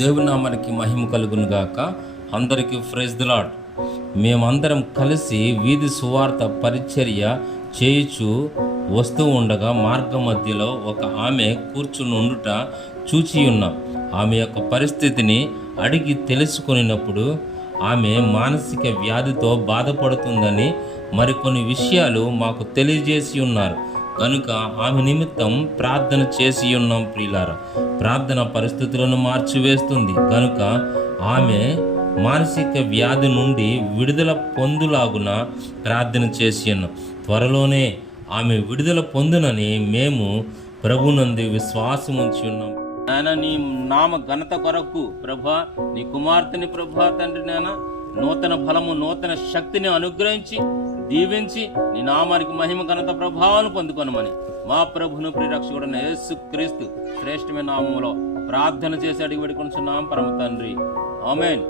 దేవుని నామానికి మహిమ కలుగును గాక. అందరికీ ప్రైజ్ ది లార్డ్. మేమందరం కలిసి వీధి సువార్త పరిచర్య చేయుచు వస్తూ ఉండగా మార్గ మధ్యలో ఒక ఆమె కూర్చుని ఉండుట చూచి ఉన్నాం. ఆమె యొక్క పరిస్థితిని అడిగి తెలుసుకున్నప్పుడు ఆమె మానసిక వ్యాధితో బాధపడుతుందని మరికొన్ని విషయాలు మాకు తెలియజేసి ఉన్నారు. కనుక ఆమె నిమిత్తం ప్రార్థన చేసి ఉన్నాం. ప్రియులారా, ప్రార్థన పరిస్థితులను మార్చివేస్తుంది. కనుక ఆమె మానసిక వ్యాధి నుండి విడుదల పొందులాగున ప్రార్థన చేసి ఉన్నాం. త్వరలోనే ఆమె విడుదల పొందునని మేము ప్రభునందు విశ్వాసం ఉంచి ఉన్నాం. నాయన, నీ నామ ఘనత కొరకు ప్రభా, నీ కుమార్తెని ప్రభా తండ్రి నాయన నూతన బలము నూతన శక్తిని అనుగ్రహించి దీవించి నీ నామానికి మహిమ ఘనత ప్రభావాలను పొందుకొనమని మా ప్రభును ప్రియరక్షకుడైన యేసుక్రీస్తు శ్రేష్టమైన నామములో ప్రార్థన చేసి అడిగి పెట్టుకుంటున్నాం పరమ తండ్రి. ఆమేన్.